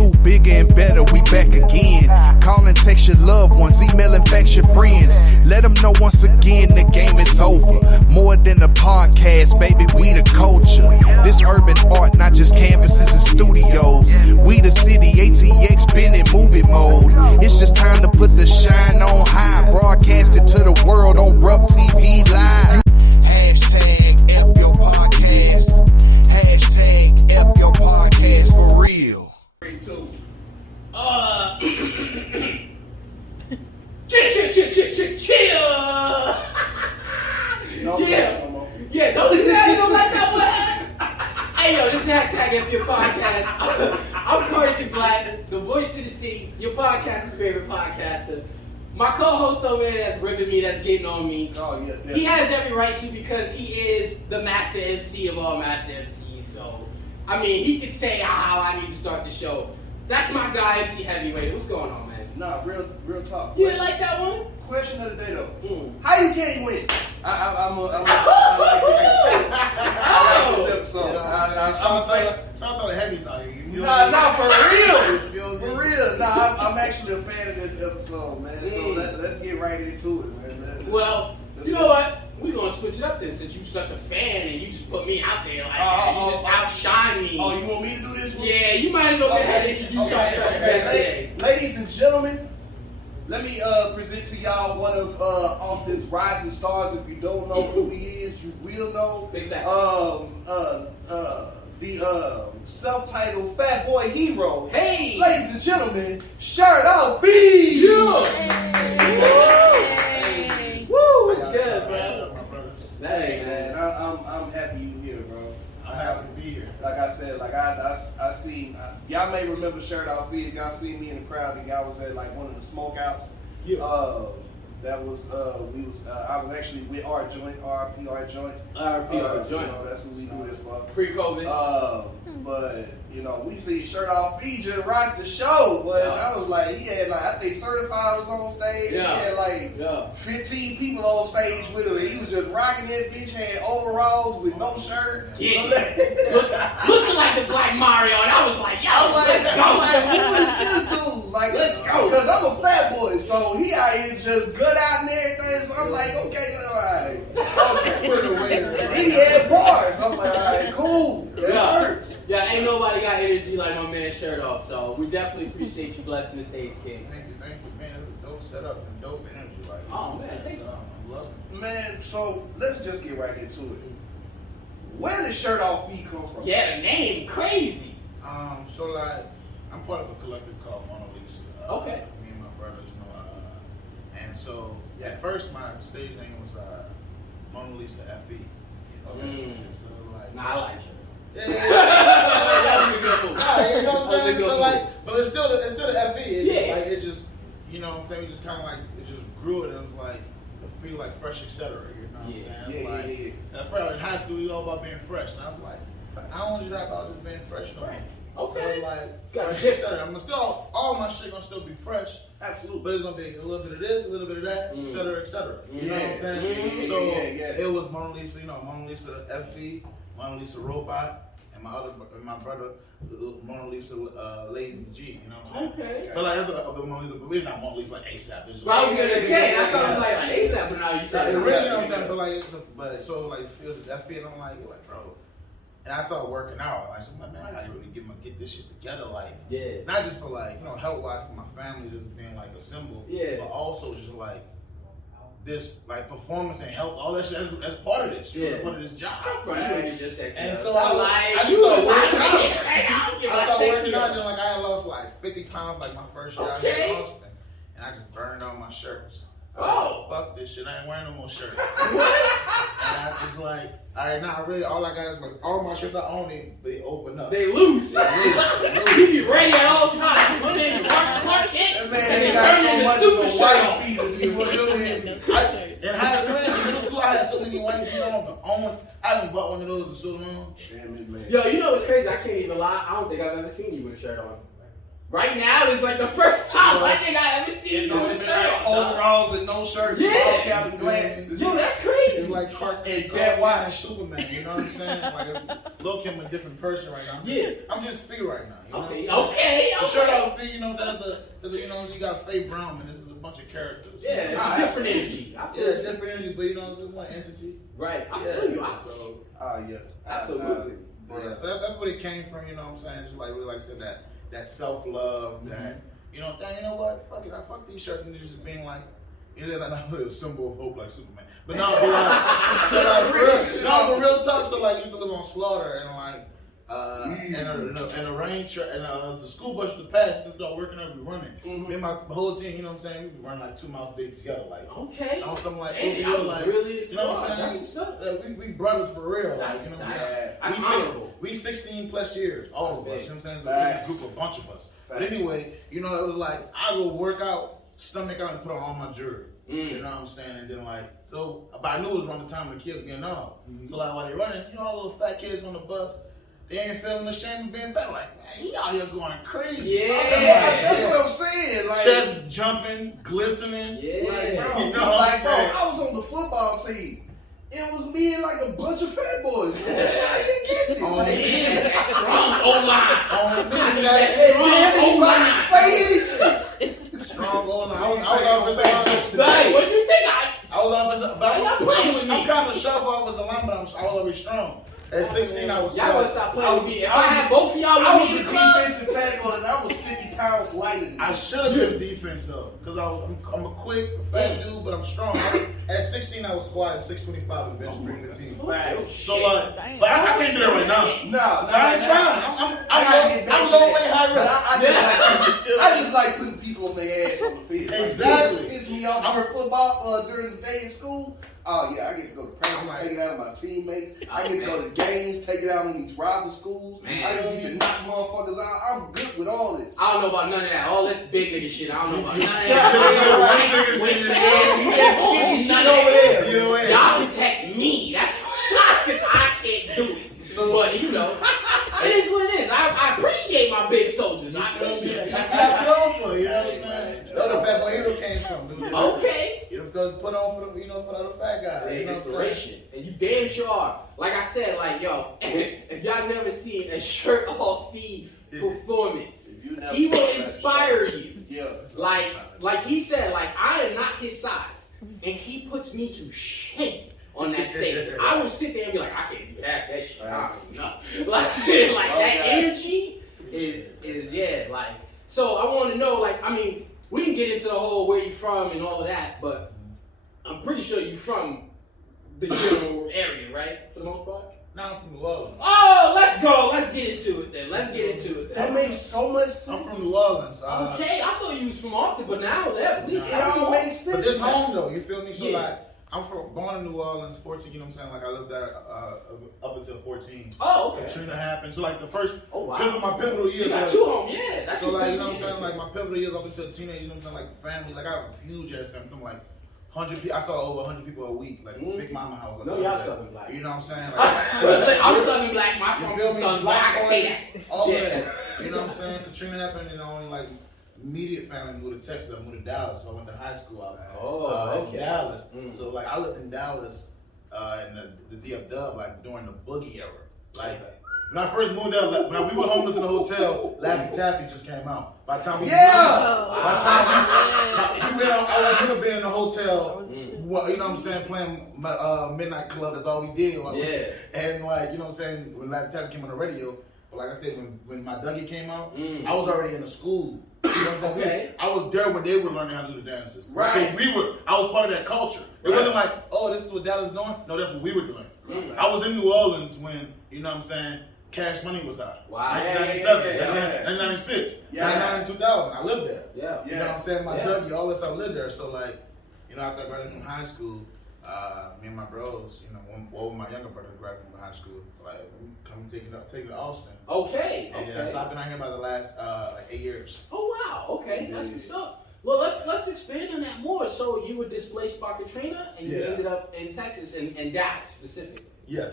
2, bigger and better, we back again. Call and text your loved ones, email and fax your friends. Let them know once again the game is over. More than a podcast, baby, we the culture. This urban art, not just canvases and studios. We the city, ATX been in movie mode. It's just time to put the shine on high. Broadcast it to the world on Rough TV Live. Hashtag F your podcast. Hashtag F your podcast for real. 3, 2. Chill. Yeah, don't do that. You don't like that one. Hey, yo, this is hashtag F your podcast. I'm Kardigan Blaq, the voice of the city, your podcast's favorite podcaster. My co-host over there that's ripping me, that's getting on me. Oh, yeah. He has every right to because he is the master MC of all master MCs. So, I mean, he could say how I need to start the show. That's my guy, MC Heavyweighter. What's going on, man? Nah, real talk. You didn't like that one? Question of the day, though. How you can't win? I like this episode. I'm throw the heavies on you. Nah, for real. Nah, I'm actually a fan of this episode, man. So let's get right into it, man. Well, you know what? We're going to switch it up then since you're such a fan and you just put me out there like that. You just outshine me. Oh, you want me to do this one? Yeah, you might as well go ahead and introduce yourself. Okay. Ladies and gentlemen, let me present to y'all one of Austin's rising stars. If you don't know who he is, you will know. Big fact. The self-titled Fat Boy Hero. Hey! Ladies and gentlemen, Shirt Off Fe! Hey! Woo! It's good, bro. Hey, man, I'm happy you here, bro. I'm happy to be here. Like I said, like I seen, y'all may remember Shirt Off Fe. Y'all seen me in the crowd. The guy was at like one of the smokeouts. Yeah. That was I was actually with our joint, RP our joint. RP our joint. You know, that's what we do this for. Pre-COVID. But you know, we see Shirt Off Fe just rock the show. But I was like, he had like I think Certified was on stage. Yeah. He had like 15 people on stage with him. He was just rocking that bitch. Had overalls with no shirt. Yeah. Looking like the Black Mario, and I was like, yo, let's go. I'm like, who is this dude? Like, let's go. Because I'm a fat boy, so he out here just good out and everything. So I'm like, okay, all right. Okay. He had bars. I'm like, all right, cool. That works. Yeah, ain't nobody got energy like my man Shirt Off, so we definitely appreciate you blessing the stage, King. Thank you, man. It was a dope setup and dope energy. Like, Oh, man, thank you. I love it. Man, so let's just get right into it. Where did Shirt Off Fe come from? Yeah, the name, crazy. So like, I'm part of a collective called Mona Lisa. Okay. Me and my brothers, and so at first my stage name was Mona Lisa FE. Okay. So like, Nah, I like it. Yeah. That was a good move. You know what I'm saying? That was a So good like, move. but it's still the FE. It just you know what I'm saying? We just kind of like it just grew it and it was like I feel like fresh, etc. You know what I'm saying? At first, in high school, we all about being fresh, and I was like, I don't want you to rap about just being fresh no more. Okay. So like, Got fresh, it. etc. I'm still all my shit gonna still be fresh. Absolutely. But it's gonna be a little bit of this, a little bit of that, etc., etc. You know what I'm saying? So it was Mona Lisa, Mona Lisa FE, Mona Lisa Robot, and my brother, Mona Lisa Lazy G. You know what I'm saying? Okay. But like that's the Mona Lisa, but we're not Mona Lisa like ASAP. It's Well, I was gonna say, I thought it was like ASAP, but now you said it. really, you know what I'm saying? But like, but so like it was FE, and I'm like, bro. And I started working out. Like, so I'm like, man, I gotta really get this shit together. Like, not just for like, health wise for my family, just being like a symbol. But also just like this, like performance and health, all that shit. That's part of this. You're part of this job. And so I just started working out. I started working out, and like I had lost like 50 pounds like my first year out here in Austin, and I just burned all my shirts. Oh, fuck this shit! I ain't wearing no more shirts. What? And I just like, all I got is like all my shirts I own, they open up. They loose. You be ready at all times. One day you Clark Kent, That man ain't got so much of a white beat to be real. In high school, in middle school, I had so many white feet on. I haven't bought one of those in so long. Damn it, man. Yo, you know what's crazy? I can't even lie. I don't think I've ever seen you with a shirt on. Right now, it's like the first time I think I ever seen you with a shirt on. Overalls and no shirt, all cap and glasses. Yo, that's crazy. It's like Clark Kent, Superman. You know what I'm saying? Like, look, I'm a different person right now. I'm just figure right now. You know Okay. The shirt Shirt Off Fe, you know what I'm saying? There's a, you know, you got Faye Brown, and this is a bunch of characters. Yeah, it's a different energy. Different energy, but you know, it's one entity. Right. I feel you. Absolutely. Yeah, so that's what it came from, you know what I'm saying? Just like, really, like I said, that self-love, that, you know what? Fuck it, I fuck these shirts, and just being like, you know, not really a symbol of hope like Superman. But no, but real talk, so like, you used to live on Slaughter, and like, and a rain shirt, and the school bus was passed, we start working up and running. Me and my whole team, you know what I'm saying, we run like 2 miles a day together, like. Okay. I was something like, hey, like, really, you know what I'm saying? We brothers for real, like, you know what I'm saying? We 16 plus years, all of us, you know what I'm saying? Like, a group, a bunch of us. But anyway, you know, it was like, I go work out, stomach out, and put on all my jewelry. You know what I'm saying? And then like, so, but I knew it was around the time the kids getting off. So like, while they running, you know, all the little fat kids on the bus, they ain't feeling ashamed of being fat. Like, man, he out here going crazy. Yeah. That's what I'm saying. Like, chest jumping, glistening. Yeah. Like, bro, You know like, bro, what I'm saying? I was on the football team. It was me and like a bunch of fat boys. That's how you get it. Oh, Like, yeah. That's strong O-line. On me, and then anybody say anything. strong O-line. I was offensive line. Like, what do you think? I was offensive, but Why y'all playing with me? I'm kind of sharp offensive line, but I was always strong. At 16, I was. Y'all gotta stop playing with me. If I had both of y'all I was with me a in the club, defensive tackle and I was 50 pounds lighter than you. I should have been defense though, because I'm a quick, fat dude, but I'm strong. At 16, I was squatting 625 and bench bringing the team. So like, but I can't do that right now. No, I ain't trying. I'm low weight, high reps. I just like putting people on their ass on the field. Exactly. Like, piss me off during football during the day in school. Oh yeah, I get to go to practice, take it out on my teammates. I get to go to games, take it out on these rival schools. Man. I get to knock motherfuckers out. I'm good with all this. I don't know about none of that. All this big nigga shit. I don't know about none of Big nigga shit over there. Y'all protect me. That's because I can't do it. But you know, it is what it is. I appreciate my big soldiers. I appreciate it. You know what I'm saying? That's where Fat Boy Hero came from, dude. Okay. You know, because put on for the, for the other fat guys. Hey, You know what I'm inspiration. And you damn sure are. Like I said, like, yo, if y'all never seen a Shirt Off Fe performance, he will inspire you. Yeah. Like he said, like, I am not his size. And he puts me to shame on that stage. I would sit there and be like, I can't do that shit. No. Like that energy is yeah, like, so I want to know, like, I mean, we can get into the whole where you from and all of that, but I'm pretty sure you from the general area, right? For the most part? No, I'm from New Orleans. Oh, let's go. Let's get into it then. That makes so much sense. I'm from New Orleans. Okay, I thought you was from Austin, but now that please. It all makes sense. But this home though, you feel me? So Yeah. like, I'm born in New Orleans, 14, you know what I'm saying? Like I lived there up until 14. Oh, okay. Katrina happened. So like the first, Oh, wow. my pivotal years. You got like, two homes, yeah. That's So your like, you know what I'm yeah. saying? Like my pivotal years up until teenage, you know what I'm saying? Like family, like I have a huge ass family. I'm like 100 people. I saw over 100 people a week. Like Big Mama house. Like, No, y'all Southern Black. You know what I'm saying? I'm Southern Black. My You from feel me? Southern Black. I can say that. All Yeah. of that. You know what I'm saying? Katrina happened, and only like immediate family moved to Texas. I moved to Dallas, so I went to high school out there. Okay. In Dallas. So like I lived in Dallas in the DFW, like during the boogie era. Like when I first moved there, like, when we were homeless in the hotel, Laffy Taffy just came out. By the time we Yeah. by the time we been on, I would have been in the hotel. Well, you know what I'm saying, playing Midnight Club. That's all we did. Yeah. And like, you know what I'm saying, when Laffy Taffy came on the radio, but like I said, when my Dougie came out, I was already in the school. You know what I'm saying? Okay. I was there when they were learning how to do the dances. Right. So I was part of that culture. It wasn't like, oh, this is what Dallas doing. No, that's what we were doing. I was in New Orleans when, you know what I'm saying, Cash Money was out. Wow. 1997, Yeah. 1996, Yeah. 99, 2000. I lived there. Yeah. You know what I'm saying? My Yeah. Dougie, all this stuff lived there. So like, you know, after I graduated from high school, me and my bros, you know, my younger brother graduated from high school, like, we come take it to Austin. Okay. And so I've been out here by the last like 8 years. Oh wow. Okay. That's what's up. Well, let's expand on that more. So you were displaced by Katrina, and you Yeah. ended up in Texas, and Dallas specifically. Yes,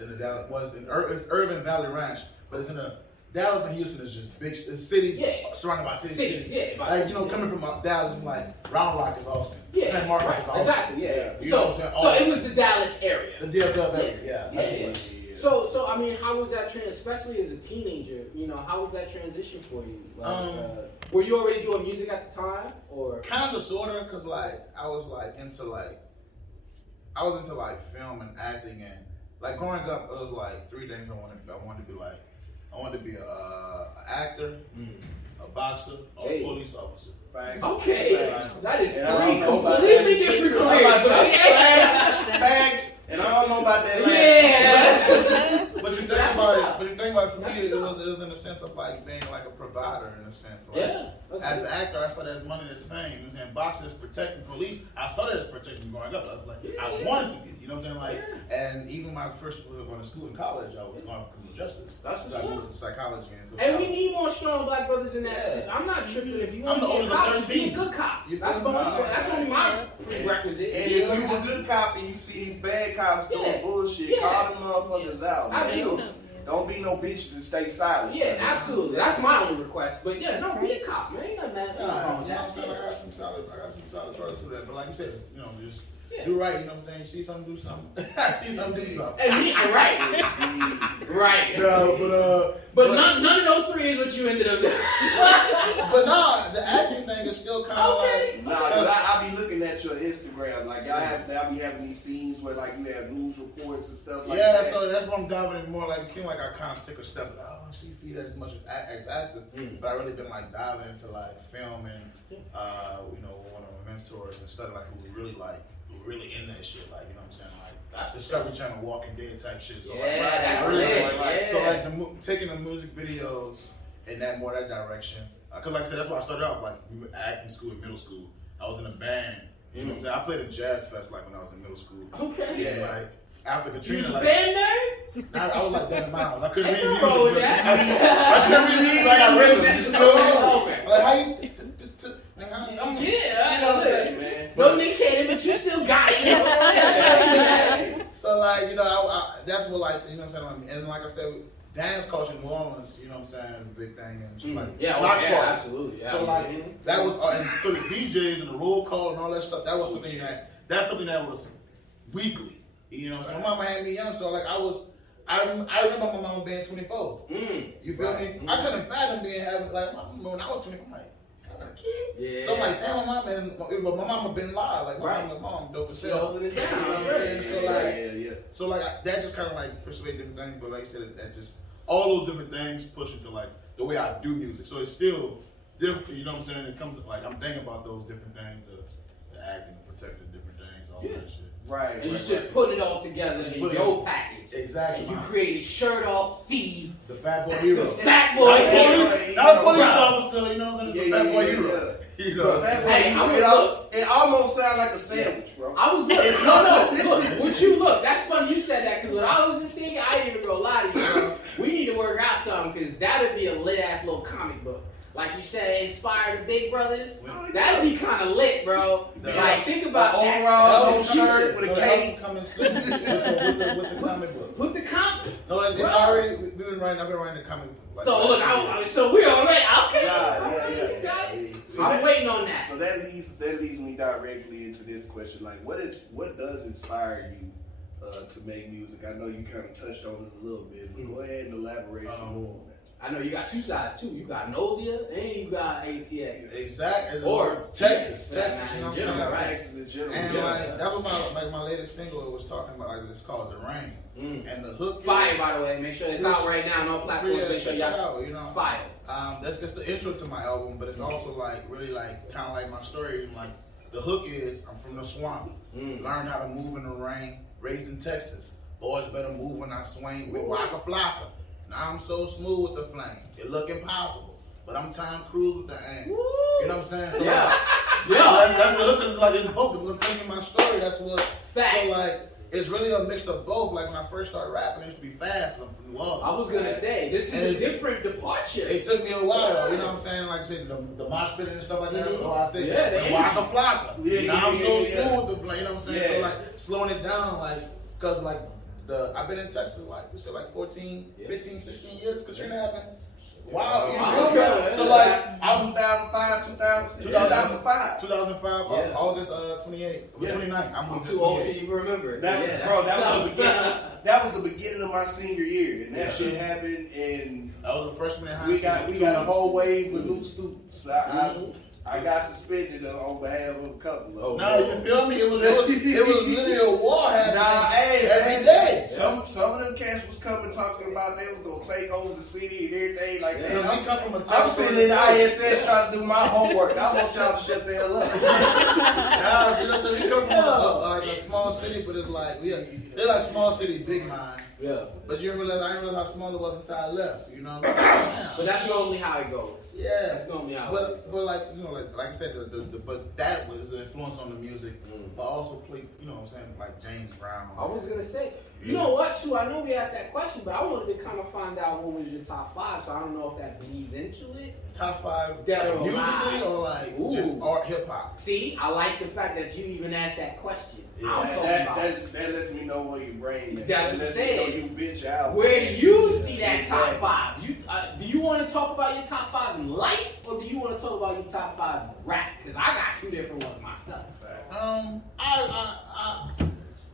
in the Dallas it's Urban Valley Ranch, but it's in the Dallas and Houston is just big cities surrounded by cities. Yeah. Like, you know, coming from Dallas, I'm like Round Rock is Austin. Yeah. St. Marcos is Austin. Exactly. Yeah. You know what I'm saying? So it was the Dallas area. The DFW area. Yeah. So I mean, how was that especially as a teenager? You know, how was that transition for you? Like, were you already doing music at the time, or kind of, sort of, cause like I was into film and acting, and like growing up, it was like 3 things I wanted to be like. I wanted to be an actor, a boxer, or a police officer. Facts. Okay, Facts. that is And I 3 don't know about completely that. different I'm about to careers. say facts, and I don't know about that. Yeah. But you think about it, for me, it was in the sense of like being like a provider in a sense. Like, as an actor, I saw that as money, as fame. You know what I'm saying? Boxers protecting police. I saw that as protecting growing up. I was like, I wanted to be. You know what I'm saying? Like, and even my first going to school in college, I was going for criminal justice. That's what's I up. moved to psychology And we need more strong black brothers in that shit. I'm not tripping if you want to be a cop, be a good cop. That's only my prerequisite. And if you a good cop and you see these bad cops doing bullshit, call them motherfuckers out. Absolutely. Don't be no bitches and stay silent. Yeah, absolutely. That's my only request. But yeah, no, be a cop, man. Ain't nothing bad. You know what I'm saying? I got some solid brothers for that. But like you said, you know, just do right. You know what I'm saying? You see something, do something. See something, do something. And right. Right. No, but none of those 3 is what you ended up doing. But nah, the acting thing is still kind of like. Nah, cause I be looking at your Instagram, like y'all be having these scenes where like you have news reports and stuff like that. Yeah, so that's what I'm diving in more. Like it seemed like I kind of took a step. I don't see feet as much as actor, but I really been like diving into like film and you know, one of my mentors and stuff like who really in that shit. Like you know what I'm saying, like that's Discovery Channel, Walking Dead type shit. So that's really so like taking the music videos in that direction. Cause like I said, that's why I started off like acting school in middle school. I was in a band. You know what I'm saying? I played a jazz fest like when I was in middle school. Okay. Yeah, like after Katrina, You was like a band nerd? I was like that in miles. I couldn't read music. Roll with but that. I couldn't read music like I read music. Okay. Like how you? Yeah, you know what I'm saying, man. No Nick Cannon, but you still got it. So like you know, that's what like you know what I'm saying. And like I said, dance culture in New Orleans, you know what I'm saying, is a big thing, and just like block parties. Absolutely. Yeah. So like that was, and so the DJs and the roll call and all that stuff. That was something that was weekly. You know what I'm saying? My mama had me young, so like I remember my mama being 24. You feel me? I couldn't fathom having like when I was 24. I'm like, I got a kid. Yeah. So I'm like, damn, my mama been live. Like my mom dope as hell. Holding it down. You know what I'm saying? So like that just kind of like persuaded different things. But like you said, that just all those different things push into like the way I do music. So it's still different. You know what I'm saying? It comes to, like I'm thinking about those different things, the acting, the protecting different things, all that shit. Right. And you just put it all together in your package. Exactly. And you created Shirt Off Fe. The Fat Boy Hero. The Fat Boy Hero. Not a police officer, you know what I'm saying? The Fat Boy Hero. You know. It almost sounds like a sandwich, bro. I was looking. No. Look, what you look. That's funny you said that because when I was this thing, I didn't even go lie to you, bro. We need to work out something because that'd be a lit ass little comic book. Like you said, inspire the big brothers. That'd be kind of lit, bro. Like think about that. Overall, shirt with a cape. Coming soon with the comic book. Put the comic. No, it's already. I've been writing the comic book. Like, So look, so we're already okay. Yeah. So I'm waiting on that. So that leads me directly into this question. Like, what does inspire you to make music? I know you kind of touched on it a little bit, but go ahead and elaborate some more on that. I know you got 2 sides too. You got Novia and you got ATX. Exactly. Or Texas. You know what I'm saying? Texas in general. And like that was my latest single. It was talking about like it's called The Rain. And the hook. Fire, by the way. Make sure it's out right now on all platforms. Make sure y'all you know. Fire. That's just the intro to my album, but it's also like really like kind of like my story. Like the hook is I'm from the swamp. Learned how to move in the rain. Raised in Texas. Boys better move when I swing with Waka Flocka. Now I'm so smooth with the flame. It look impossible, but I'm Tom Cruise with the aim. Woo. You know what I'm saying? So yeah. That's the hook. Is like it's both. The thing in my story. That's what. Facts. So like it's really a mix of both. Like when I first started rapping, it used to be fast. I'm from New Orleans. I was gonna say this is a different departure. It took me a while. You know what I'm saying? Like I said, the mosh pit and stuff like that. Oh, I said the Waka Flocka. Now I'm so smooth with the play. You know what I'm saying? Yeah. So like slowing it down, like because like. I've been in Texas like we said like 14, 15, 16 years. Katrina happened. Wow, you feel me? So like I'm 2005, 2005. 2005, Yeah. August 28th, Yeah. 29th. I'm I'm too old to even remember. That was the beginning of my senior year, and that shit happened, and I was a freshman in high school. we got a whole wave with new students. I got suspended on behalf of a couple of them. No, you feel me? It was literally a war happening every day. Some of them cats was coming talking about they was gonna take over the city and everything like that. I'm sitting in the ISS trying to do my homework. I want y'all to shut the hell up. Nah, you know, so we come from like a small city, but it's like they're like small city, big mind. Yeah. But you didn't realize I didn't realize how small it was until I left. You know. But that's normally how it goes. Yeah. That's normally how. But like you know, like I said, but that was an influence on the music. But also played, you know what I'm saying, like James Brown. I was gonna say, you know what, too? I know we asked that question, but I wanted to kind of find out what was your top 5. So I don't know if that bleeds into it. Top 5 Dead or musically alive. or like just art, hip hop. See, I like the fact that you even asked that question. That lets me know where your brain is. That's what I'm saying. You venture out. Where do you see that top 5? Do you want to talk about your top 5 in life, or do you want to talk about your top 5 in rap? Because I got 2 different ones myself.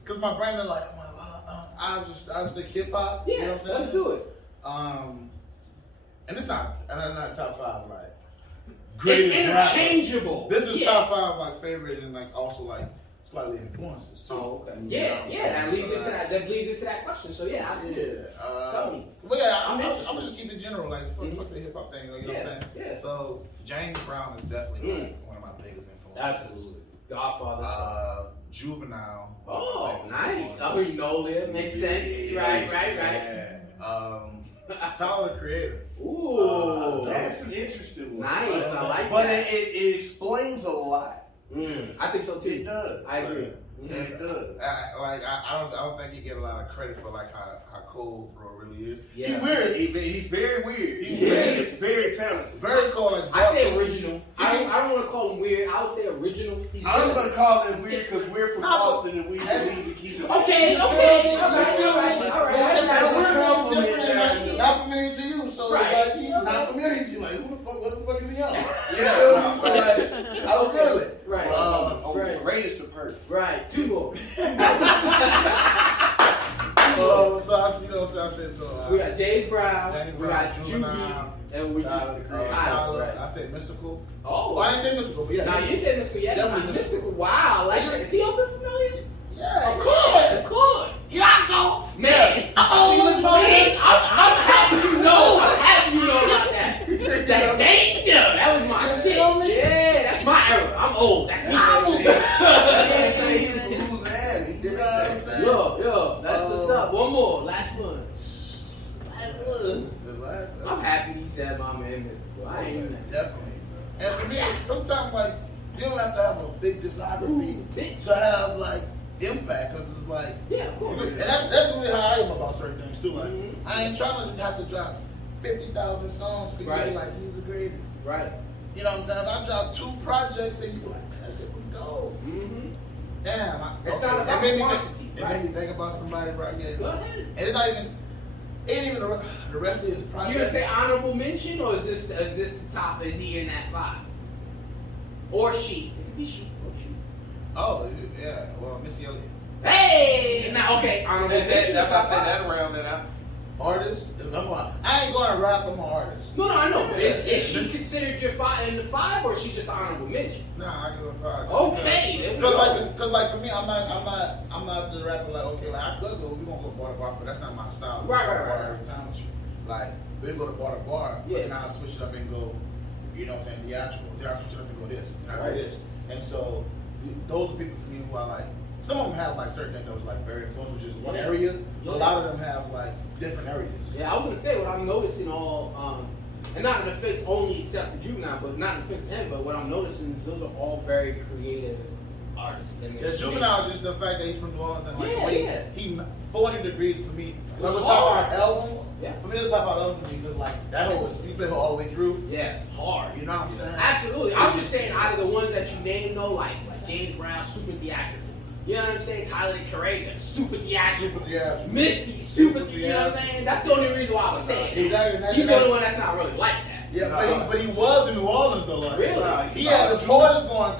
Cause my brain is like, I just think hip hop. Yeah, you know what I'm saying? let's do it. And it's not top 5 like It's greatest interchangeable. rapper. This is top 5 like favorite and like also like slightly influences too. Oh, okay. That leads into that. That bleeds into that question. So yeah, absolutely. Tell me. But yeah, I'm just keeping it general, like fuck the hip hop thing. You know what I'm saying? Yeah. So James Brown is definitely like one of my biggest influences. Absolutely. Godfather. Juvenile. Oh, nice. Oh, you know it. Makes sense. Right. Tyler, the Creator. Ooh. That's an interesting one. Nice. I like but that. But it explains a lot. I think so too. It does. I agree. It does. I don't think he get a lot of credit for like how cold bro really is. Yeah. He's weird. He's very weird. He is very talented. Very cold. Like, I say original. I don't want to call him weird. I would say original. I was gonna call him weird because we're from Boston and we need to keep it. Okay. All right. That's a compliment. Not familiar to you, so Right. like he's not familiar to you. Like what the fuck is he on? Yeah. So like, I don't feel it. Right. Right. Greatest of her. Right. 2 more. So I said so. We got James Brown. We got Juvenile, Juvie. And we just Tyler. right. I said Mystical. Oh. Well, I didn't say Mystical, but yeah. Now you said Mystical. Yeah. Definitely Mystical. Wow. Like, is he also familiar? Yeah. Of course. Yeah, I go. Man. I'm happy you know. I'm happy you know about that. That danger. That was my shit. Yeah, that's my era. I'm old. That's my era. I didn't say he was from Louisiana. You know what I'm saying? Yo, that's what's up. One more. Last one. I'm happy he said my man Mystical. I ain't even Definitely. And for me, sometimes like you don't have to have a big discography to have like impact, because it's like of course. And that's really how I am about certain things too. Like I ain't trying to have to drop 50,000 songs for you to be like he's the greatest. Right. You know what I'm saying? If I drop 2 projects and you like that shit was gold. Damn. It's not about quantity. It made me think about somebody right here. Go ahead. And it's not even. Ain't even the rest of his projects. You gonna say honorable mention, or is this the top? Is he in that 5? Or she? It could be she or she. Oh yeah, well Missy Elliott. Hey, now okay, honorable mention. That's why I said that around that out. Artist. I ain't going to rap. I'm an artist. No, I know. But is she considered your 5 in the 5, or is she just an honorable mention? Nah, I give her 5. Okay. Because like for me, I'm not the rapper. Like okay, like I could go. We gonna go bar to bar, but that's not my style. Right. Every time with you. Like we go to bar to bar, Yeah. and I'll switch it up and go. You know what I'm saying? Theatrical. Then I switch it up and go this. And I go this. And so those are people to me who are like. Some of them have like certain things that was like very influential, just one area. A lot of them have like different areas. Yeah, I was gonna say what I'm noticing and not an offense only except for Juvenile, but not an offense to him, but what I'm noticing is those are all very creative artists. Yeah, Juvenile is just the fact that he's from New Orleans and like he 40 degrees for me. When we talk about albums, for me it's talk about albums because like that whole you play all the way through. Yeah, hard. You know what I'm saying? Absolutely. I was just saying out of the ones that you named though, like James Brown, super theatrical. You know what I'm saying? Tyler, the Creator, super theatrical. Misty, super theatrical. You know what I'm saying? That's the only reason why I was saying that. Exactly. He's the only one that's not really like that. Yeah, but he was in New Orleans though. Like, Really? He had the reporters going.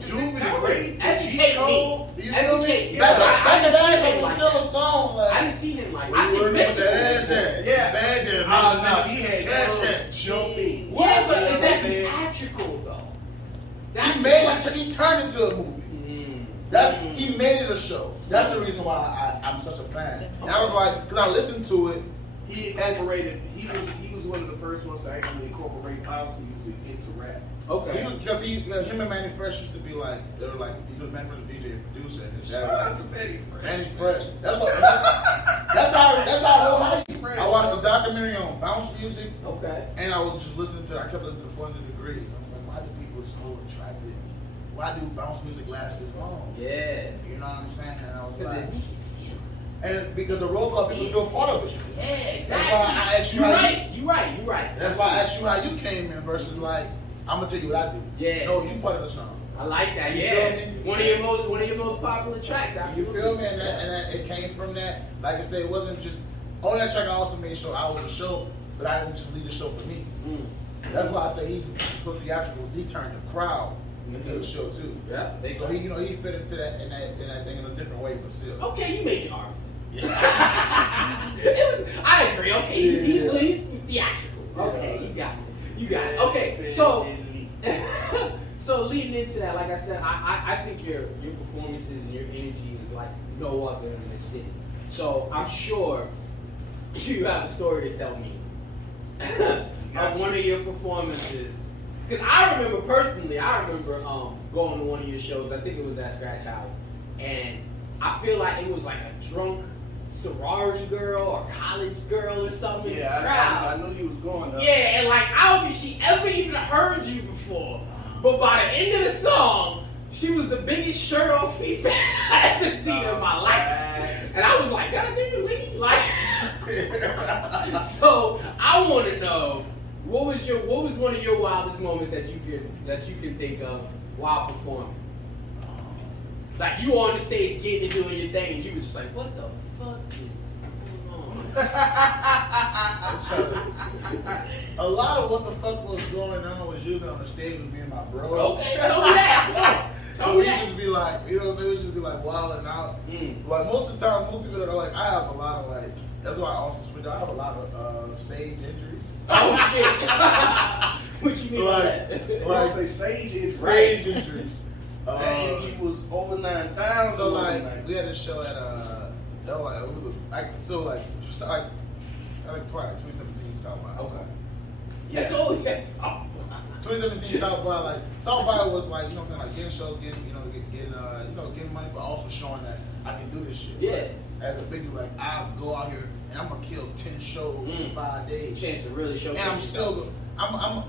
Juvie the Great, Educate me. Educate me. Back in the day, it was still a song. Like, I didn't see him like I that. missed that ass. Yeah. Bad there. No, he had that jumping. Yeah, but is that theatrical though? He turned into a movie. He made it a show. That's the reason why I'm such a fan. And I was like, because I listened to it. He incorporated. He was one of the first ones to actually incorporate house music into rap. Okay. Because him and Manny Fresh used to be like, they were like, he was Manny Fresh DJ and producer. And his Shout out to Manny Fresh. Manny Fresh. That's how I watched the documentary on bounce music. Okay. And I was just listening to. I kept listening to 400 Degrees. I was like, why do people so attracted? Why do bounce music last this long? Yeah. You know what I'm saying? And I was Because like, it make you feel. and because the roll call people feel part of it. Yeah, exactly. That's why I asked you You're right. That's why I asked you how you came in versus like, I'm gonna tell you what I do. Yeah. No, you part of the song. I like that. You Yeah. feel me? One of your most popular tracks. Absolutely. You feel me? And it came from that. Like I said, it wasn't just on that track. I also made sure I was a show, but I didn't just lead the show for me. That's why I say he's supposed to be theatrical. He turned the crowd into the show too. Yeah. So he fit into that in that thing in a different way, but still. Okay, you made your argument. I agree. Okay, he's theatrical. Okay, you got it. Okay, so leading into that, like I said, I think your performances and your energy is like no other in this city. So I'm sure you have a story to tell me of one of your performances. Because I remember personally, going to one of your shows. I think it was at Scratch House, and I feel like it was like a drunk sorority girl or college girl or something in the crowd. I know you was going up. Yeah, and like I don't think she ever even heard you before. But by the end of the song, she was the biggest shirt off Fe fan I ever seen in my life. And I was like, God damn, lady. Like so I wanna know what was one of your wildest moments that you can think of while performing? Like you on the stage getting to doing your thing and you was just like, what the fuck is going on? A lot of what the fuck was going on was usually on the stage with me and my bro. Okay, tell me that. So we just be like, you know what I'm saying? We just be like wilding out. Like most of the time, most people that are like, I have a lot of like, that's why I also switch. I have a lot of stage injuries. Oh shit! What you mean by that? Like say stage injuries. That energy was over 9,000. So like we had a show at probably 2017 South by. Okay. That's always that South. 2017 South by, like South by was like, you know what I'm saying, like getting shows, getting money, but also showing that I can do this shit. Yeah. Like, as a big like I'll go out here and I'm gonna kill 10 shows in 5 days. Chance to really show. And I'm still I'm a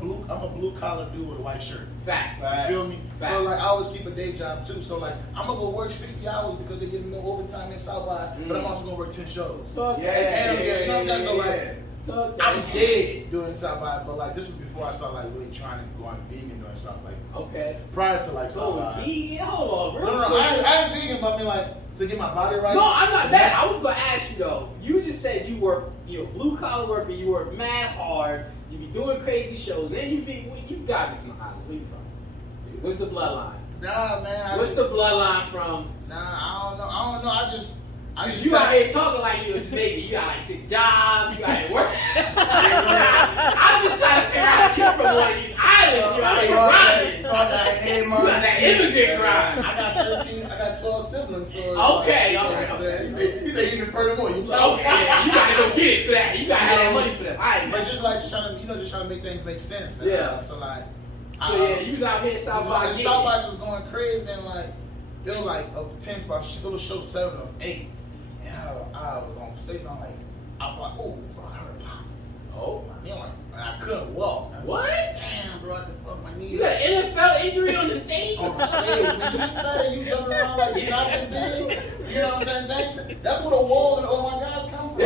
blue collar dude with a white shirt. Facts. You feel me? Facts. So like I always keep a day job too. So like I'm gonna go work 60 hours because they give me no overtime in South by, but I'm also gonna work 10 shows. So you know what I'm saying? So like I'm dead doing South by, but like this was before I started like really trying to go on vegan doing something like prior to like South by. Vegan? Hold on, No, I ain't vegan, but I mean like to get my body right. No, I'm not that. I was gonna ask you though. You just said you're a blue collar worker. You work mad hard. You be doing crazy shows. Then you got me from the island. Where you from? What's the bloodline? Nah, man. What's the bloodline from? Nah, I don't know. I just Cause you out here talking like you a Jamaican. You got like 6 jobs. You out here working. I'm just trying to figure out if you're from one of these islands. You out here grinding. You got that immigrant grind. I got 12 siblings. So okay. He said you can furthermore. You like, okay, you gotta go get it for that. You gotta have that money for that. But just trying to make things make sense. Yeah. So like. You was out here in South by. South by just going crazy and like it was like of 10 spots. It was show 7 of 8. And I was on stage and I was like, oh, bro, I heard pop. Oh. And I couldn't walk. What? Damn, bro, I could fuck my knee. You got an NFL injury on the stage? On the stage. When you fat you jumping around like you're not this big. You know what I'm saying? That's where the walls and oh my gosh come from. The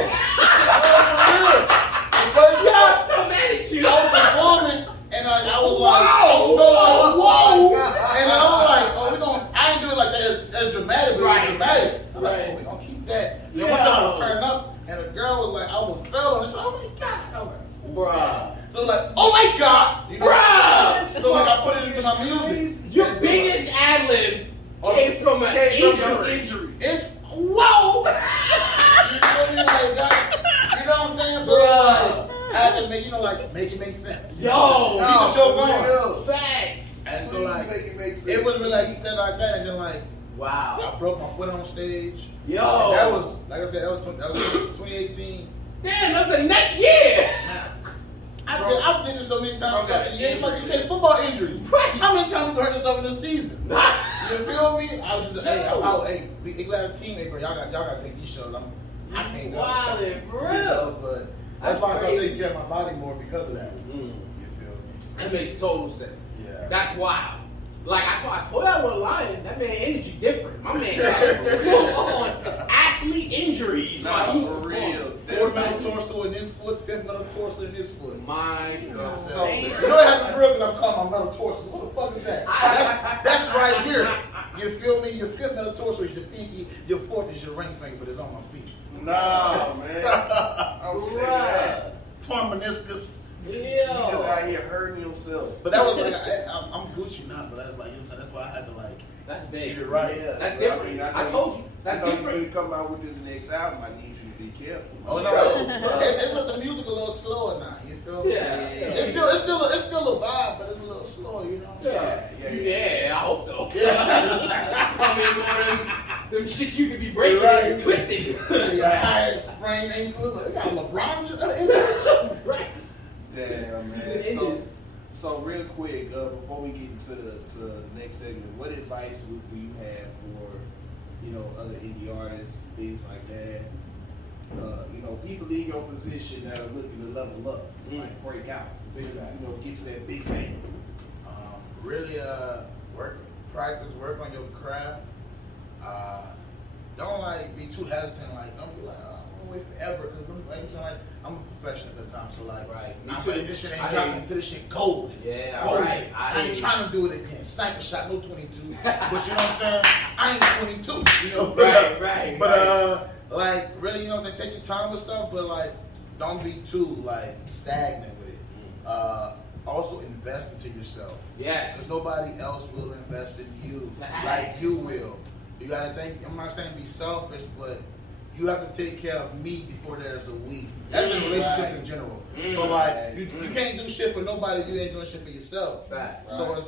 first time I'm so mad at you. I was performing and I was like, whoa. And I was like, oh, I didn't do it like that as dramatic, but it was dramatic. I'm like, oh, we're gonna keep that. And one time I turned up and a girl was like, I was fell and I said, oh my God. I was like, bruh. oh my God, you know, Bruh! So like I put it into my music. Your biggest ad libs came from an injury. Whoa! You know what I'm saying? So I had to make, make it make sense. Yo! Keep the show going. Facts! And so like, make it make sense. it was really like he said like that, and then like, wow. I broke my foot on stage. Yo! And that was, like I said, that was 2018. Damn, that's the next year! I did this so many times. Okay. Like you said, football injuries. Right. How many times have you heard this over the season? You feel me? I was just, we got a team, bro. Y'all got to take these shows. I can't go. Wild and real. But that's why I started taking care of my body more because of that. You feel me? That makes total sense. Yeah. That's wild. Like I told you I wasn't lying. That man energy different. My man got full on athlete injuries. Nah, He's for real. Fourth metatarsal in this foot, fifth metatarsal in this foot. My God. So, You know what happened for real? Because I'm calling my metatarsal. What the fuck is that? That's right here. You feel me? Your fifth metatarsal is your pinky. Your fourth is your ring finger, but it's on my feet. nah, man. I'm sick of that. Torn meniscus. You just out here hurting yourself. But that was like, I'm Gucci now, but that's like, you know what I'm saying? That's why I had to like, That's big. get it right. Yeah, That's so, different. know, I told you. That's different. When you come out with this next album, I need you to be careful. Oh no, it's with the music a little slower now. You feel me? Yeah. It's still a vibe, but it's a little slower. You know what I'm saying? Yeah, I hope so. Yeah. I mean, more them shit you could be breaking Right. and twisting. Yeah, I had sprained ankle. Like, got LeBron. Right. Damn, man. So real quick, before we get into the next segment, what advice would you have for, other indie artists, things like that? People in your position that are looking to level up, like break out, get to that big thing. Really, work on your craft. Don't be too hesitant. Don't be I'm gonna wait forever because I'm a perfectionist at times. So Right. Me too. This shit ain't dropping until this shit gold. Yeah, gold. right. I ain't trying to do it again. Sniper shot, no 22. But you know what I'm saying? I ain't 22. Right. But really, take your time with stuff, but don't be too stagnant with it. Also invest into yourself. Yes. Because nobody else will invest in you Facts. like you will. You gotta think. I'm not saying be selfish, but you have to take care of me before there's a we. That's in relationships in general. But you can't do shit for nobody. You ain't doing shit for yourself. Facts. So it's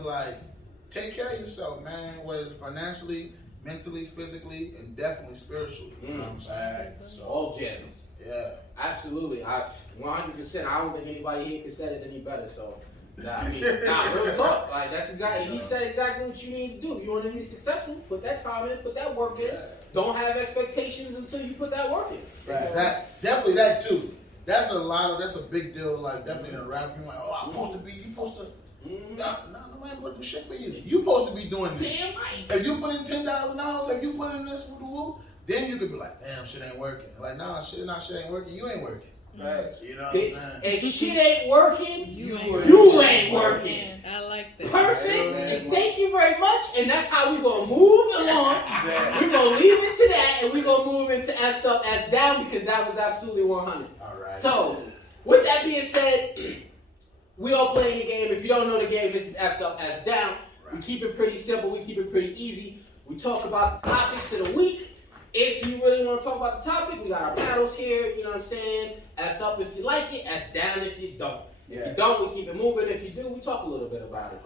take care of yourself, man. Whether financially, mentally, physically, and definitely spiritually. You know what I'm saying? So, All gems. yeah. Absolutely. 100%. I don't think anybody here can say it any better. So, real talk. That's exactly. He said exactly what you need to do. If you want to be successful, put that time in, put that work in. Yeah. Don't have expectations until you put that work in. Right. Definitely that too. That's a big deal. Definitely in a rap, you're I'm supposed to be. You supposed to. No, nobody gonna do shit for you. You supposed to be doing this. Damn right. If you put in $10,000, if you put in this, then you could be like, damn, shit ain't working. Nah, shit ain't working. You ain't working. Facts. You know what I'm saying? If shit ain't working, You ain't working. I like that. Perfect. Thank you very much. And that's how we're going to move along. We're going to leave it to that, and we're going to move into F's up, F's down, because that was absolutely 100. All right. So, with that being said, we all playing the game. If you don't know the game, this is F's up, F's down. We keep it pretty simple. We keep it pretty easy. We talk about the topics of the week. If you really want to talk about the topic, we got our paddles here, you know what I'm saying? F's up if you like it, F's down if you don't. If you don't, we keep it moving. If you do, we talk a little bit about it.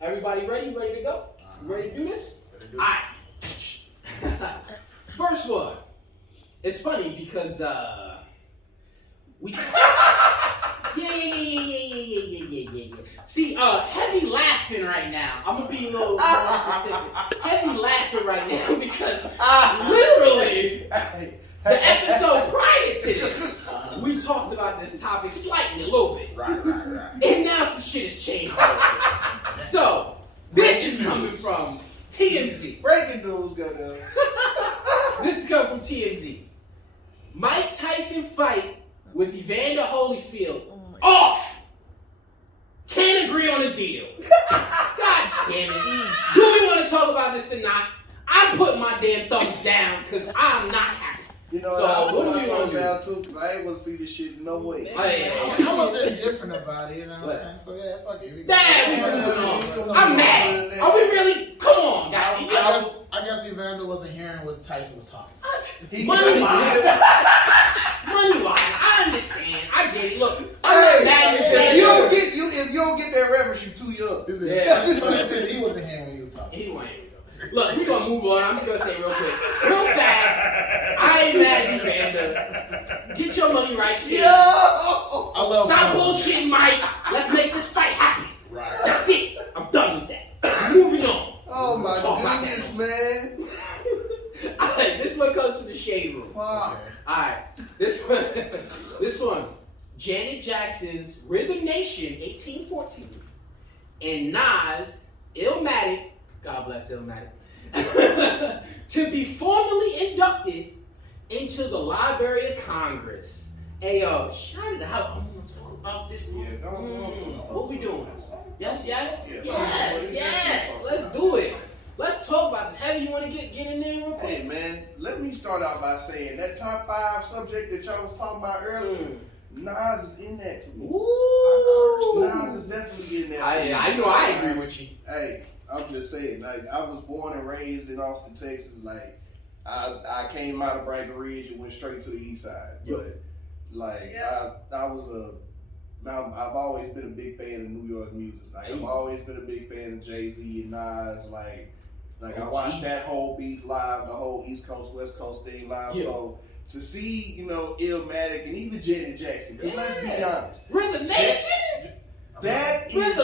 Everybody ready? Ready to go? You ready to do this? Alright. First one. It's funny because we Yeah. See, heavy laughing right now. I'm gonna be a little more specific. Heavy laughing right now because literally the episode prior to this, we talked about this topic slightly, a little bit. Right. And now some shit has changed. So this is coming from TMZ. Breaking news, goddamn. This is coming from TMZ. Mike Tyson fight with Evander Holyfield off. Can't agree on a deal. God damn it. Do we want to talk about this or not? I'm putting my damn thumbs down because I'm not happy. You know, So I what do we want to do? down too, because I ain't want to see this shit no way. I was indifferent about it, you know what I'm saying? So yeah, fuck it. I'm mad. Are we really? Come on, guys. I guess Evander wasn't hearing what Tyson was talking. Money wise, I understand. I get it. Look, I'm not mad at you. If you don't get that reference, you too young. Yeah. He wasn't hearing what he was talking. He wasn't. Look, we're gonna move on. I'm just gonna say real quick, real fast. I ain't mad at you, Vander. Get your money right, kid. Stop bullshitting, Mike. Let's make this fight happen. Right. That's it. I'm done with that. Moving on. Oh my goodness, man. Alright, this one comes from the shade room. Fuck. Alright, this one. Janet Jackson's Rhythm Nation 1814 and Nas Illmatic, God bless Illmatic, to be formally inducted into the Library of Congress. Hey yo, shout it out. I'm gonna talk about this one. What we doing? Yes. Let's do it. Let's talk about this. Heavy, you want to get in there real quick? Hey man, let me start out by saying that top 5 subject that y'all was talking about earlier, Nas is in that for me. Ooh. Nas is definitely in that. I know I agree with you. Hey, I'm just saying, like, I was born and raised in Austin, Texas. Like, I came out of Brighton Ridge and went straight to the east side. But like, I've always been a big fan of New York music. Like, I've always been a big fan of Jay-Z and Nas. Like I watched that whole beef live, the whole East Coast, West Coast thing live. Yeah. So to see, Illmatic and even Janet Jackson, because let's be honest. Rhythm Nation? That is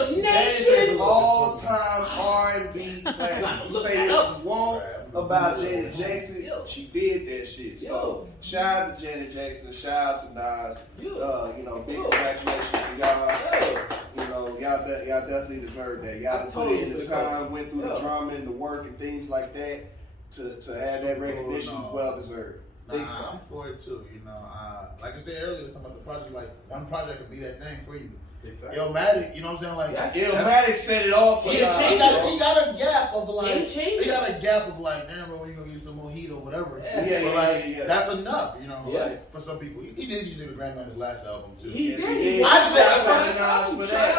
an all-time R&B classic. You say what you want about Janet Jackson, she did that shit. So shout out to Janet Jackson, shout out to Nas. Big congratulations to y'all. Y'all definitely deserve that. Y'all put in the time, went through the drama and the work and things like that to have that recognition is well deserved. Nah, I'm for it too. Like I said earlier, talking about the project, like one project could be that thing for you. Illmatic, you know what I'm saying? Like Illmatic set it off for y'all. He got a gap of like, damn, bro, when you gonna give you some mojito or whatever. Yeah. That's enough, like for some people. He did usually the Grammy on his last album too. He did. Shout out to Nas for that.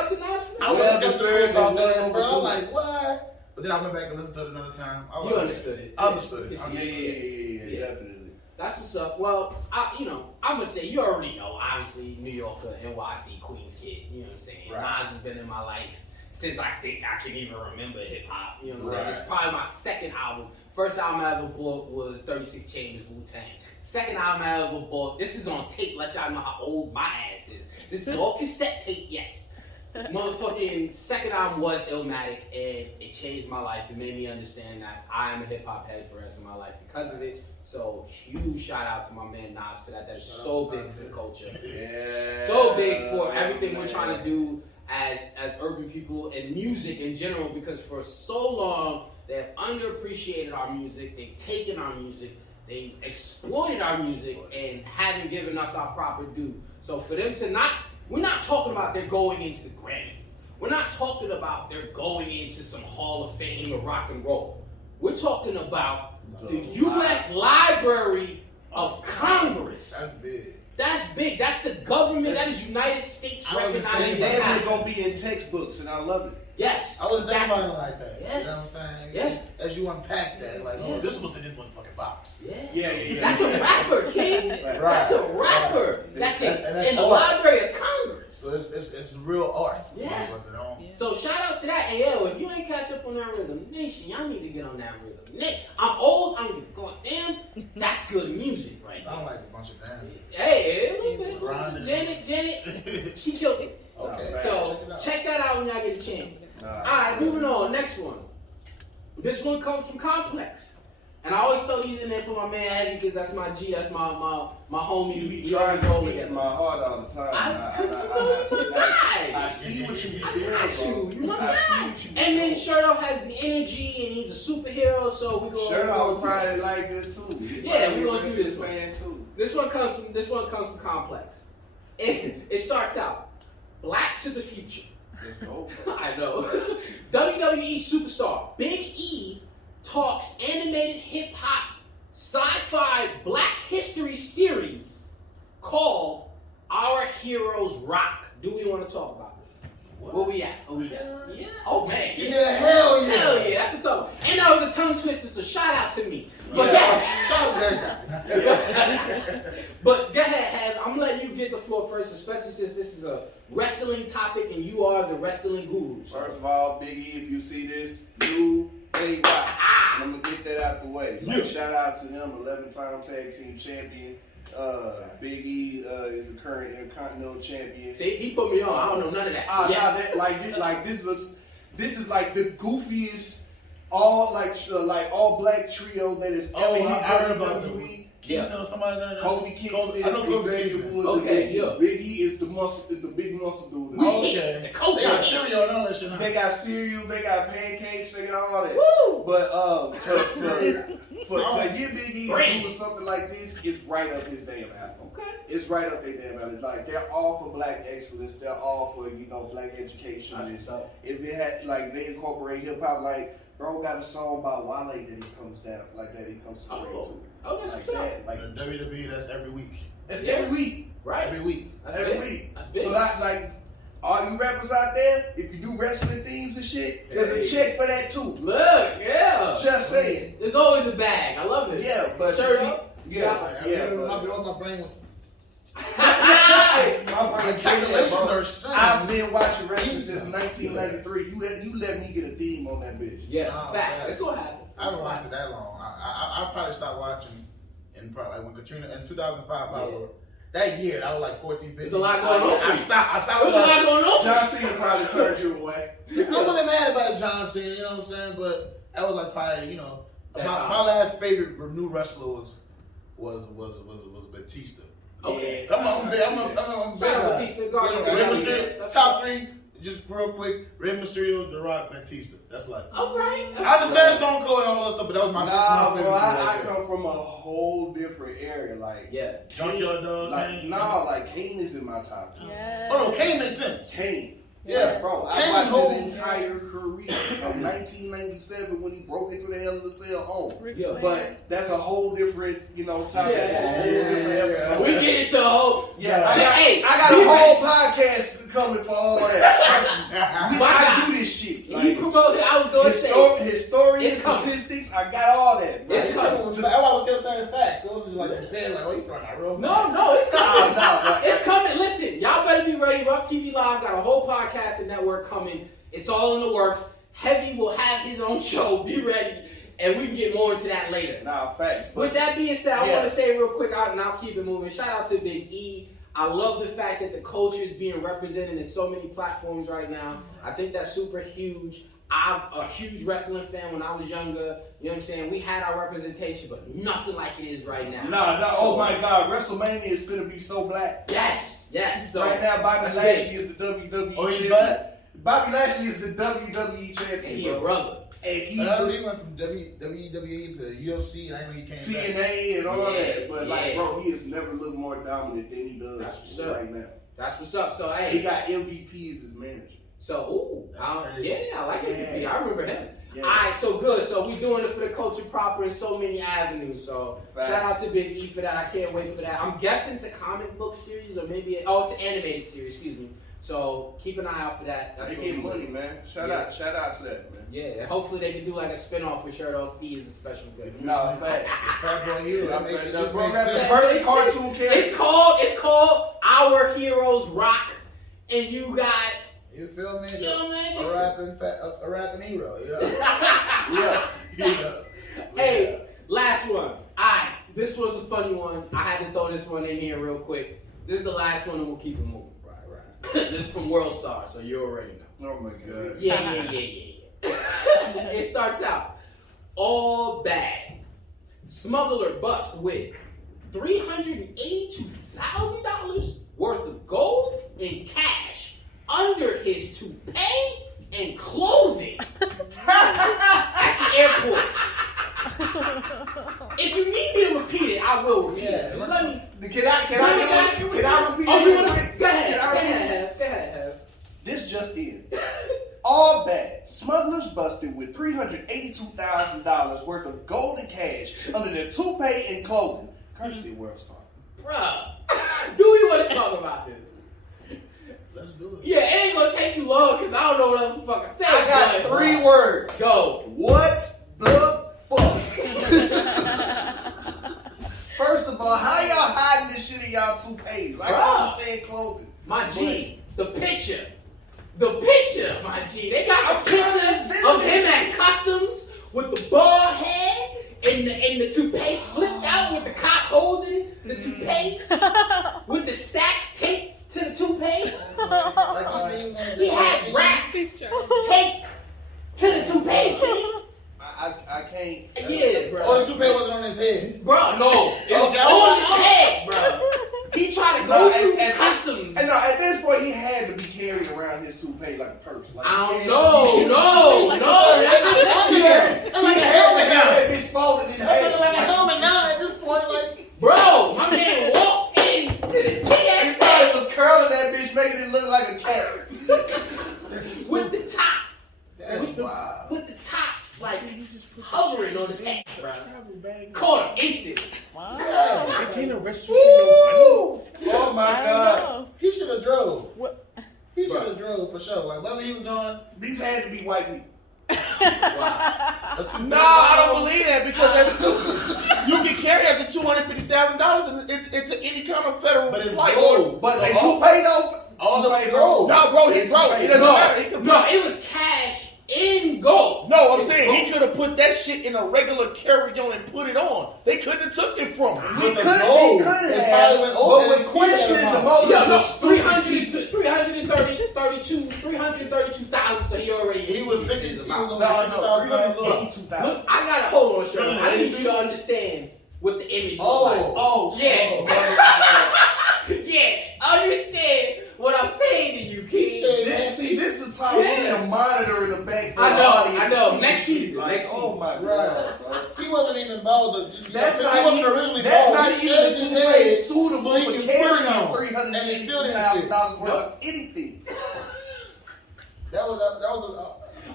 I was concerned about that, bro. I'm like, what? But then I went back and listened to it another time. You understood it. I understood it. Yeah, definitely. That's what's up. Well, I'm gonna say, you already know, obviously, New Yorker, NYC, Queens kid. You know what I'm saying? Right. Nas has been in my life since I think I can even remember hip hop. You know what I'm saying? It's probably my second album. First album I ever bought was 36 Chambers, Wu-Tang. Second album I ever bought, this is on tape, let y'all know how old my ass is. This is all cassette tape, yes. Motherfucking second album was Illmatic, and it changed my life. It made me understand that I am a hip hop head for the rest of my life because of it. So huge shout out to my man Nas for that. That is so big for the culture. Yeah. So big for everything we're trying to do as urban people and music in general, because for so long they have underappreciated our music. They've taken our music. They've exploited our music and haven't given us our proper due. So for them to we're not talking about they're going into the Grammy. We're not talking about they're going into some Hall of Fame or rock and roll. We're talking about the U.S. Library of Congress. That's big. That's big. That's the government. That is United States recognizing. They're going to be in textbooks, and I love it. Yes. I wasn't thinking about it like that. Yeah. You know what I'm saying? Yeah. As you unpack that, like, this was in this motherfucking box. Yeah. That's a rapper, King. Right. That's a rapper. That's it. In the Library of Congress. So it's real art. Yeah. So shout out to that. Hey, yo, if you ain't catch up on that Rhythm Nation, y'all need to get on that Rhythm Nation. I'm old. I'm going, damn, that's good music right there. Sound like a bunch of dancers. Hey, a little bit. Janet, she killed it. Okay. So check that out when y'all get a chance. Alright, moving on. Next one. This one comes from Complex. And I always throw these in there for my man Heavy because that's my G, that's my homie. You be trying to speak in my heart all the time. I see what you be doing, I see what you do. And then Shirt Off has the energy and he's a superhero, so we're going to Shirt Off probably like this too. Yeah, we're going to do this one. Too. This one comes from Complex. It starts out, Black to the Future. Let's go. I know. WWE superstar Big E talks animated hip hop sci-fi Black history series called Our Heroes Rock. Do we want to talk about this? Where we at? Yeah. Oh man. Yeah, hell yeah. Hell yeah, that's what's up. And that was a tongue twister, so shout out to me. But but go ahead, Have. I'm letting you get the floor first, especially since this is a wrestling topic and you are the wrestling guru. First of all, Big E, if you see this, you ain't watch. I'm gonna get that out the way. Like, shout out to him, 11-time tag team champion. Big E is the current Intercontinental champion. See, he put me on. I don't know none of that. This is like the goofiest all black trio that is ever hit WWE. Kingston or somebody there. Kofi Kingston, I know Kofi Xavier Kingston. Woods, Okay, and yeah. Big E is the big muscle dude. Okay. The coach. They got cereal and all that shit. They got cereal, they got pancakes, they got all that. Woo! But to get Big E doing something like this is right up his damn alley. Okay. It's right up their damn alley. Like, they're all for black excellence. They're all for black education. That's what's up. If it had they incorporate hip hop, like bro got a song by Wale that he comes down like that. He comes to. Oh, that's Like what's up. that, like WWE, that's every week. it's every week. Right. Every week. That's Every big. week. That's big. So like all you rappers out there, if you do wrestling themes and shit, there's a check for that too. Look, yeah. Just saying. There's always a bag. I love it. Yeah, but Shirt you see, up. My brain was. I've been watching wrestling since 1993. You let me get a theme on that bitch. Yeah, facts. It's gonna happen. I haven't watched it that long. I probably stopped watching in probably like when Katrina in 2005. That year, I was like 14, 15. There's a lot going on. I stopped. There's a lot going on. John Cena probably turned you away. I wasn't mad about John Cena, you know what I'm saying? But that was like probably, my last favorite new wrestler was Batista. Okay. I'm top three, just real quick. Rey Mysterio, The Rock, Batista. That's like. All right. I understand Stone Cold and all that stuff, but that was my favorite. Bro, I come from a whole different area. Like, Junkyard Dog. Kane is in my top three. Yeah. Oh no, Kane makes sense. Kane. Yeah, bro. I watched his entire career from 1997 when he broke into the Hell in a Cell home. Yeah. But that's a whole different, topic. A whole different episode. We get into a whole. I got a whole podcast coming for all that. Trust me. I do this shit. He promoted. I was going to say historians, statistics. I got all that. Bro. It's coming. I was gonna say facts. It was just like you said, like, you throwing out real. No, it's coming. It's coming. Listen, y'all better be ready. Rock TV Live got a whole podcasting network coming. It's all in the works. Heavy will have his own show. Be ready. And we can get more into that later. Facts. With that being said, I want to say real quick, and I'll keep it moving. Shout out to Big E. I love the fact that the culture is being represented in so many platforms right now. I think that's super huge. I'm a huge wrestling fan when I was younger. You know what I'm saying? We had our representation, but nothing like it is right now. Oh my God. WrestleMania is going to be so black. Yes. So, right now, Bobby Lashley is the WWE champion. Bobby Lashley is the WWE champion. And he a brother. And he went from WWE to UFC, and I know he came TNA back. and all that. But bro, he has never looked more dominant than he does right now. That's what's up. So hey, he got MVP as his manager. So I like MVP. I remember him. Yeah. All right, so good. So we doing it for the culture proper in so many avenues. So shout out to Big E for that. I can't wait for that. I'm guessing it's a comic book series or maybe it's an animated series. Excuse me. So keep an eye out for that. They getting money, man. Shout out to that, man. Yeah, and hopefully they can do like a spin-off for Shirt Off Fe as a special gift. Facts. Fat boy, you. Just run that birthday cartoon character. It's called Our Heroes Rock, and you got. You feel me? You know what I mean? A rapping hero. Yeah. Hey, last one. Alright, this was a funny one. I had to throw this one in here real quick. This is the last one and we'll keep it moving. Right. This is from World Star, so you already know. Oh my God. Yeah. It starts out. All bad. Smuggler bust with $382,000 worth of gold and cash under his toupee and clothing at the airport. If you need me to repeat it, I will repeat it. Just let me. Can I repeat it? Oh, you want to? Go ahead. This just in. All bad. Smugglers busted with $382,000 worth of gold and cash under their toupee and clothing. Courtesy of World Star. Bruh, do we want to talk about this? Let's do it. Yeah, it ain't gonna take too long because I don't know what else to fucking say. I got 3 words. Go. What the fuck? First of all, how y'all hiding this shit in y'all toupees? Like, I understand clothing. My G, the picture, my G. They got a picture of him at customs with the bald head and the toupee flipped out with the cock holding the toupee with the stacks taped to the toupee. He had racks taped to the toupee. I can't. Yeah, bro. Oh, the toupee wasn't on his head. Bro, no. It was on his head, bro. He tried to go through customs. And no, at this point, he had to be carrying around his toupee like a purse. Like, I don't know. No. That's not Like a helmet now. That bitch folded in half. Like a helmet now at this point, like. Bro, my man walked into the He probably was curling that bitch, making it look like a cat. with the top. That's wild. With the top, like, hovering on his head, bro. Caught him instantly. Wow. They can't arrest you for your money. Oh my God. He should have drove. What? He should have drove for sure. Like, whatever he was doing. These had to be white people. No, I don't believe that because that's stupid. You can carry up to $250,000 and it's any kind of federal But it's flight. gold. But they toupee though. All the Toupee gold. No, bro, it doesn't matter. He could No, it was cash in gold. No, I'm saying he could have put that shit in a regular carry-on and put it on. They couldn't have took it from him. He could have, but with questioning the motive, Yeah, no, was stupid. 332,000, so he already. He was 60. He was No, over 382,000. Look, I gotta hold on, Shirley. I need you to understand what the image looks like. Oh, Yeah. Yeah, understand what I'm saying to you, kid. See, this is the time we need a monitor in the back. I know. Next season. Like, oh my Right. God. He wasn't even bold to just. That's he not wasn't even, originally that's bold. not He even shaved his toupee head suitable so he for can carrying put it on. $382,000 worth of anything. That was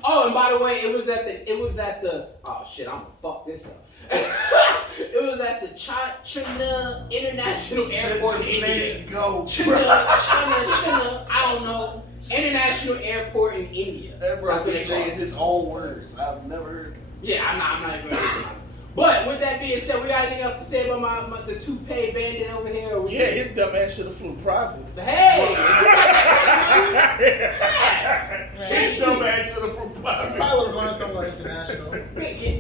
Oh, and by the way, it was at the. Oh shit, I'm gonna fuck this up. It was at the China International Airport in Just let India. it go. China, I don't know. International Airport in India. That bro That's what they call said it. his own words. I've never heard it. Yeah, I'm not even gonna do it. But with that being said, we got anything else to say about the toupee bandit over here? Or Yeah, his dumb ass should have flew private. Hey! His dumb ass should have flew private. probably was going somewhere international.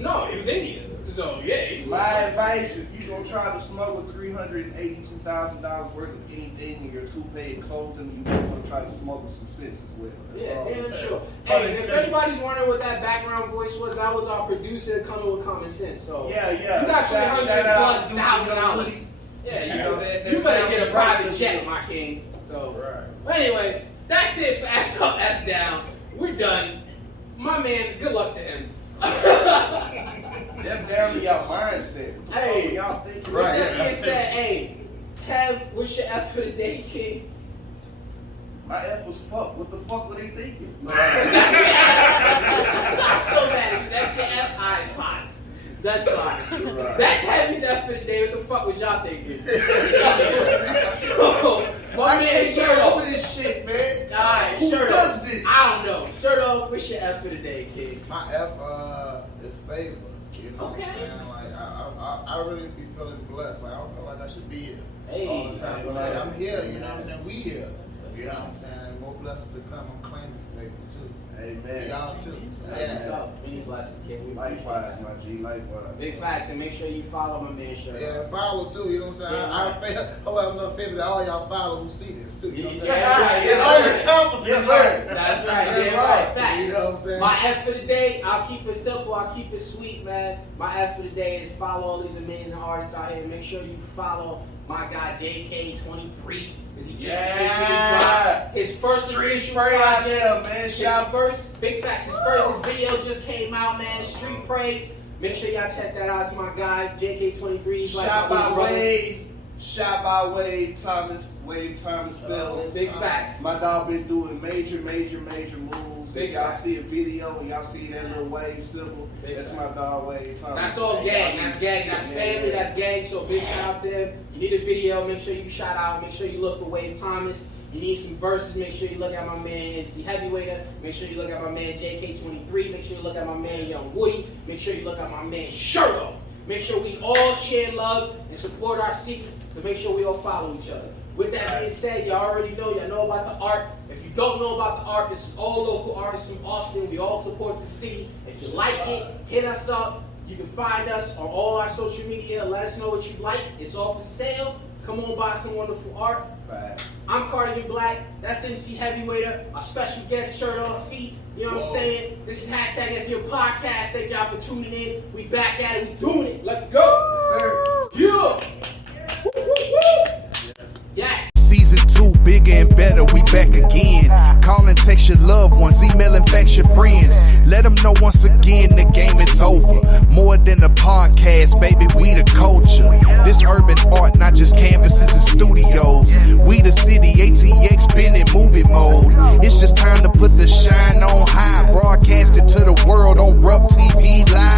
No, it was India. So yeah. My advice, if you're going to try to smuggle $382,000 worth of anything in your toupee and clothing, you want to try to smuggle some sense as well. Yeah, damn sure. Hey, and if anybody's wondering what that background voice was, that was our producer coming with common sense. So Yeah. you got $300,000+. Yeah, you know that you better get a private right jet, business. my king. So, Right. but anyway, that's it for Ass Up, Ass Down. We're done. My man, good luck to him. Them down to y'all mindset. Hey. Y'all think With that being said, hey, Kev, what's your F for the day, kid? my F was fuck. What the fuck were they thinking? Not so bad. That's your F? Alright, fine. That's fine. Right. That's Heavy's F for the day. What the fuck was y'all thinking? So, my I man, can't Shirt get Off. over this shit, man. Alright, Who Shirt does Off. this? I don't know. Shirt Off, what's your F for the day, kid? My F is favor. You know Okay. what I'm saying? Like I really be feeling blessed. Like I don't feel like I should be here Hey. all the time. But like, I'm here. You know what I'm saying? We here. You know what I'm saying? More blessings to come. I'm claiming favor too. Amen. Y'all too. So, That's what's yeah. up. Many blessings, kid. We appreciate Likewise, that. my G. Likewise. Big facts, and make sure you follow my man Shirt Yeah, Off. follow too. You know what I'm saying? Yeah, I hope I have enough favor that all y'all follow who see this too. You know what I'm saying? Yeah, right. It's all your compasses. Yes, sir. That's right. That's Yeah, right. right. Facts. You know what I'm saying? My F for the day, I'll keep it simple, I'll keep it sweet, man. My F for the day is follow all these amazing artists out here. Make sure you follow my guy JK23. He just officially dropped his first Street official spray out project. there, man. His Shout first, big facts, his video just came out, man. Street Pray. Make sure y'all check that out. It's my guy, JK23. He's like Shout my out little brother. Wave. Shot by Wade Thomas film. Big facts. My dog been doing major moves. Big If y'all facts. see a video and y'all see that little wave symbol, Big that's facts. my dog Wade Thomas. That's all gang. That's gang. That's family. That's gang. So big shout out to him. You need a video, make sure you shout out. Make sure you look for Wade Thomas. You need some verses, make sure you look at my man MC Heavyweighter. Make sure you look at my man JK23. Make sure you look at my man Young Woody. Make sure you look at my man Shirt Off. Make sure we all share love and support our city. So make sure we all follow each other. With that being said, y'all already know, y'all know about the art. If you don't know about the art, this is all local artists from Austin. We all support the city. If you like it, hit us up. You can find us on all our social media. Let us know what you like. It's all for sale. Come on, buy some wonderful art. Right. I'm Kardigan Blaq. That's MC Heavyweighter. Our special guest, Shirt Off Fe. You know what I'm saying? This is #Ep8 Podcast. Thank y'all for tuning in. We back at it. We doing it. Let's go. Yes, sir. Yeah. Woo, woo, woo. Yes. Season 2, bigger and better, we back again. Call and text your loved ones, email and fax your friends. Let them know once again the game is over. More than a podcast, baby, we the culture. This urban art, not just canvases and studios. We the city, ATX been in movie mode. It's just time to put the shine on high. Broadcast it to the world on Rough TV Live.